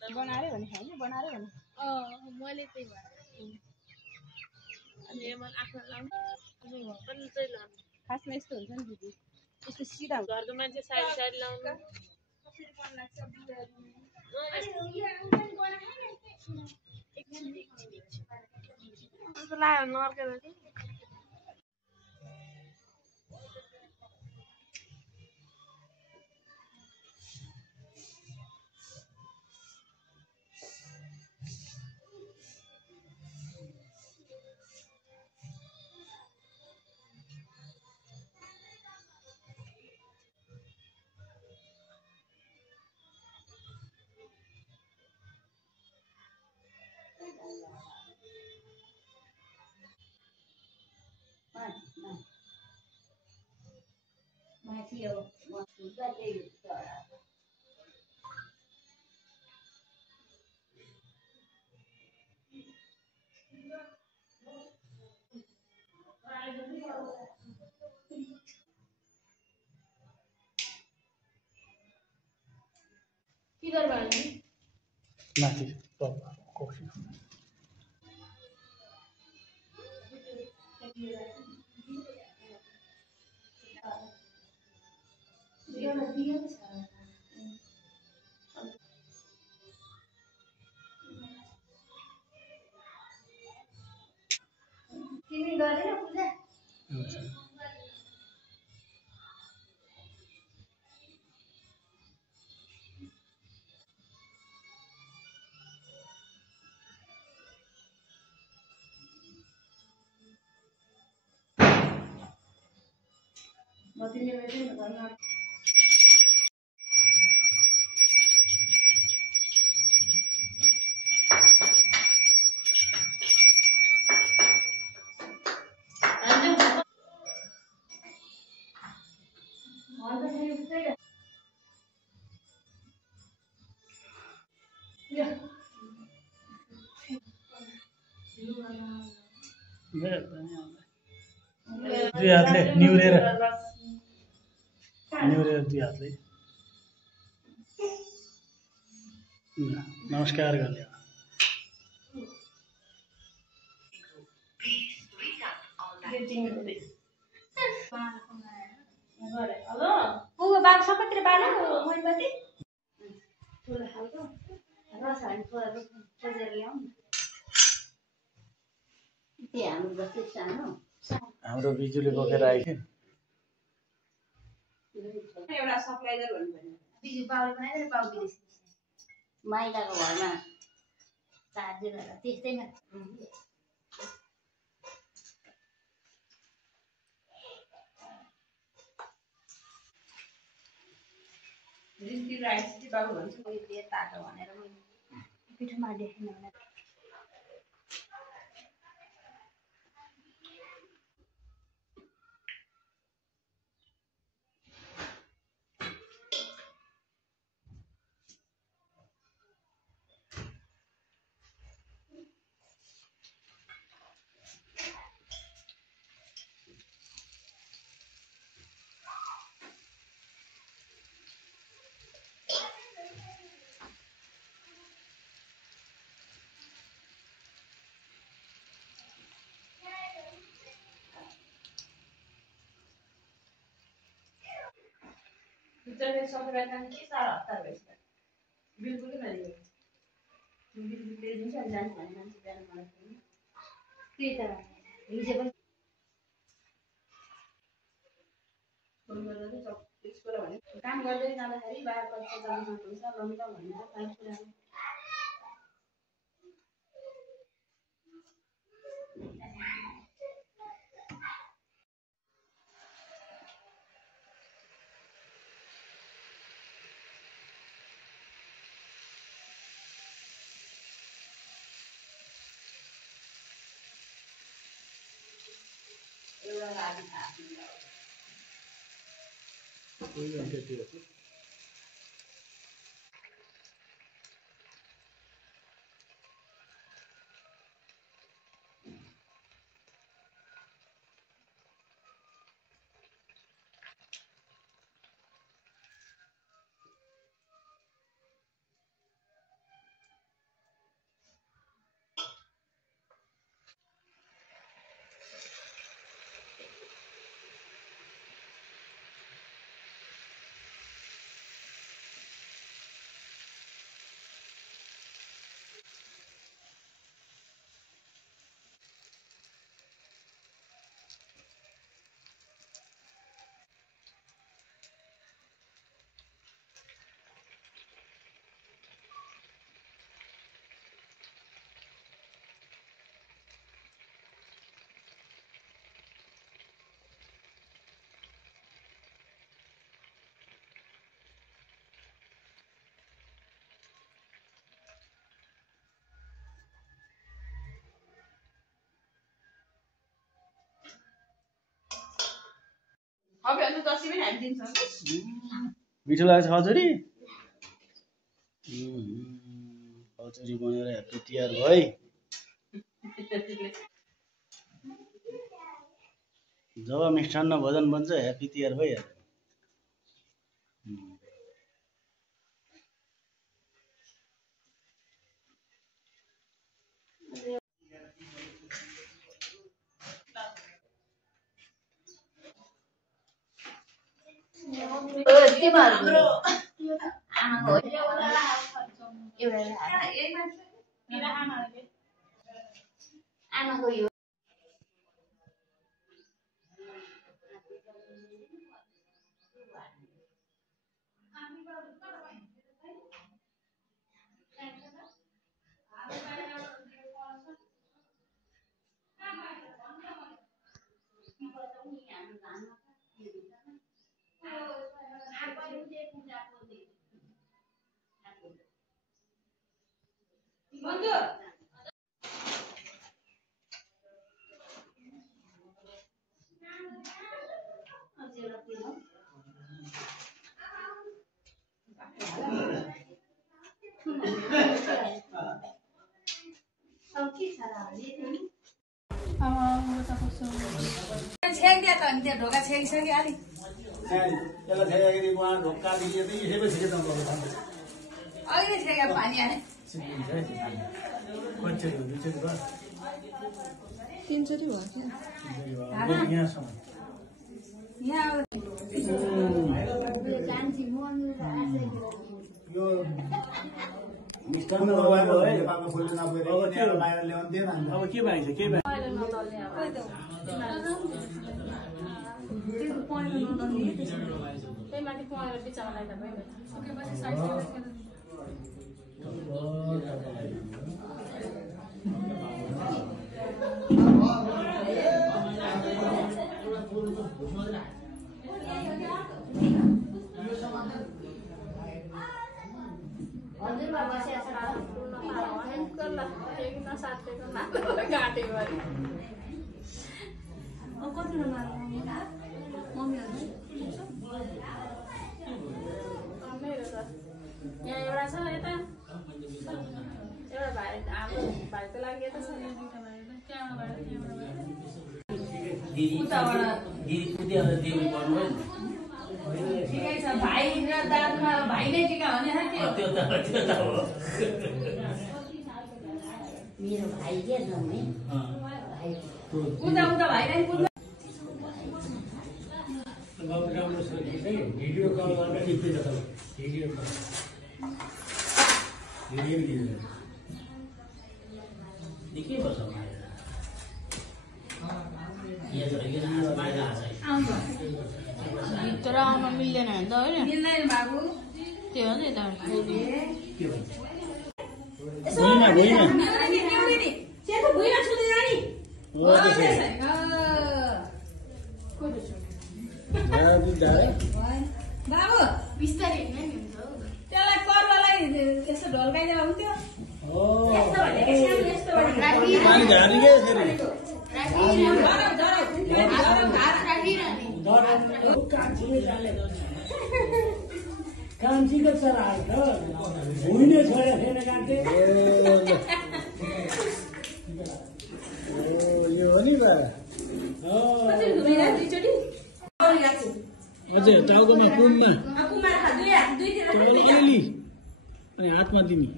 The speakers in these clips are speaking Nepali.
बनाएर भने खाइन्छ बनाएर भने मैले त्यही भने अनि मन आफ्नो लाउनु पनि चाहिँ लाउनु खासमा यस्तो हुन्छ नि दिदी यस्तो सिधा घरको मान्छे साइड साइड लाउनु लाग्यो नर्केर माथि हो किधर भाग्ने माथि कफी तिमी गरेर पूजा म तिमीले चाहिँ गर्न दुई हातले निहुरेर दुई हातले नमस्कार गर्ने पुगो बाल सबैतिर बाल मैपति ठुलो खालको रस हाल्नु खोजेर ल्याउनु त्यो हाम्रो जस्तै सानो हाम्रो बिजुली बोकेर आइथ्यो एउटा सप्लाइजर भन्नु पर्ने बिजु पाउले बनाएर पाउ विदेश माइलाको घरमा चार्जर त्यस्तैमा रिस्की राइस कि बाबु भन्छ मैले तातो भनेर मैले पिठोमा देखेन भने Bicara soal kan kita rata wes. Bilkul नहीं है. बिल्कुल तेज नहीं चल जाने वाला है जाने वाला है. त्यही त हिजो पनि फोन गर्दा चाहिँ त्यसको भने काम गर्दै जाँदाखेरि बाहिर पैसा जान सक्नुहुन्छ लम्बा भनेर काम कुरा एउटा लागि थाहा कोही अन्त्यतिर दसैँ पनि हामी दिन्छौँ मिठो लाग्छ खजुरी खजुरी बनाएर ह्याप्पी तिहार भयो है जब मिष्टान्न भोजन बन्छ ह्याप्पी तिहार भइहाल्छ आमाको यो छेक्दिया त अनि त्यो ढोका छेकिसक्यो अलि त्यसलाई छेकेपछि उहाँ ढोका दिए त यसैपछि के दम गर्नु अहिले छेक्या पानी आयो 3 चोटि भयो यहाँसम्म यहाँ यो मिष्टान्न भयो है अब के पाइन्छ के पाइन्छ त्यही माथि पहेँलो बिचमा लाग्दा भयो सुकेपछि साइड हजुरबा बसेको यहाँ एउटा छ यता एउटा भाइ भाइको लागि यता छ ठिकै छ भाइ र दाजुमा भाइ नै टिका हो नि मेरो भाइ के जन्मे उता उता भाइलाई पुग्नु भिडियो कल गरेर टिप्दै छ भिडियो कल देखिए बस भित्र आउन मिल्दैन भने त होइन मिल्दैन बाबु त्यो हो नि त बाबु बिस्तारै त्यसलाई कर्वालाई यसो ढल्काइदिएर हुन्थ्यो कान्छीको चरा भुइँले छोडेर फेरि कान्छे यो हो नि बा हजुर टाउकोमा कुममा अनि हातमा दिने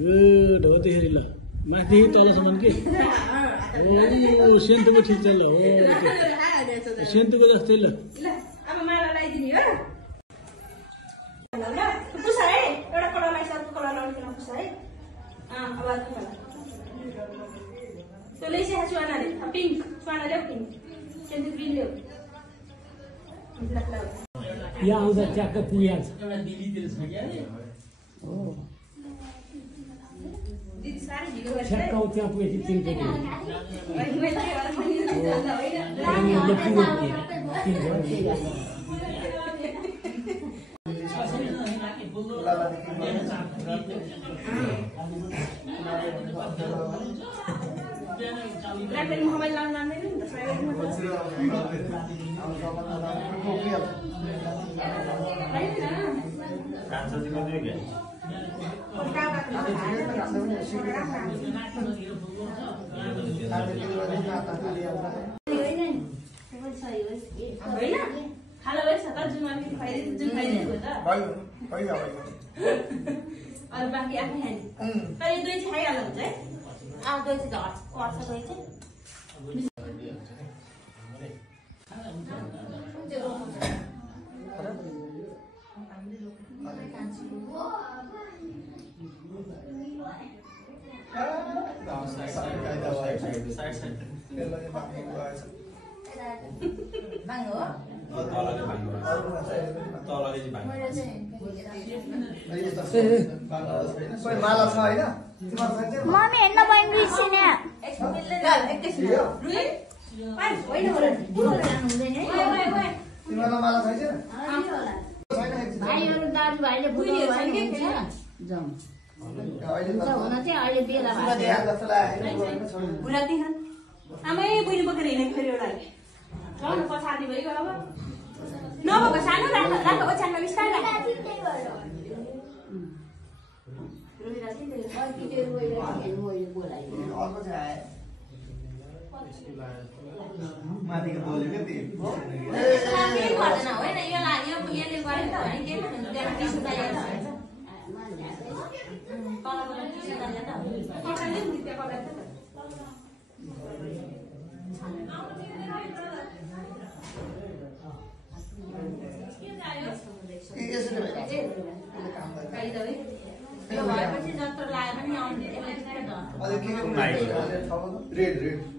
गुड हो त्यसरी ल माथिदेखि तलसम्म के हो सेन्तुको ठिक छ ल हो सेन्तुको जस्तै ल अब माला लगाइदिने हो पुसा है एउटा कलरलाई सर्को कलर लगाउनु पुसा है अब त्यो ल्याइसकेको छु आनाले पिङ्क चुवाना ल्याऊ पिङ्क सेन्टु ग्रिन ल्याऊ यहाँ आउँदा ट्याक्क पुगिहाल्छ दिदी साह्रै ढिलो गरेछ ठ्याक्क त्यहाँ पुगेपछि तिनचोटि राखेर मोबाइल लाउन जान्दैन नि त खाना भएछ त जुन अलिकति खुवाइदिएको जुन खुवाइदिएको त अरू बाँकी आफै खाने तर यो दुई चाहिँ खाइहाल्नु हुन्छ है दुई चाहिँ हट्छ दुई चाहिँ मम्मी हेर्न बहिनी रिसिने भाइहरू दाजुभाइले हुन चाहिँ अहिले बेला आमै बहिनी बोकेर हिँडेको फेरि एउटा लाउनु पछाडि भइगयो अब नभएको सानो राख ओछ्यानमा बिस्तारै माथिको बोल्यो क्या त्यो होइन यसले गरे त होइन के त्यहाँ टिसु चाहिएको रेड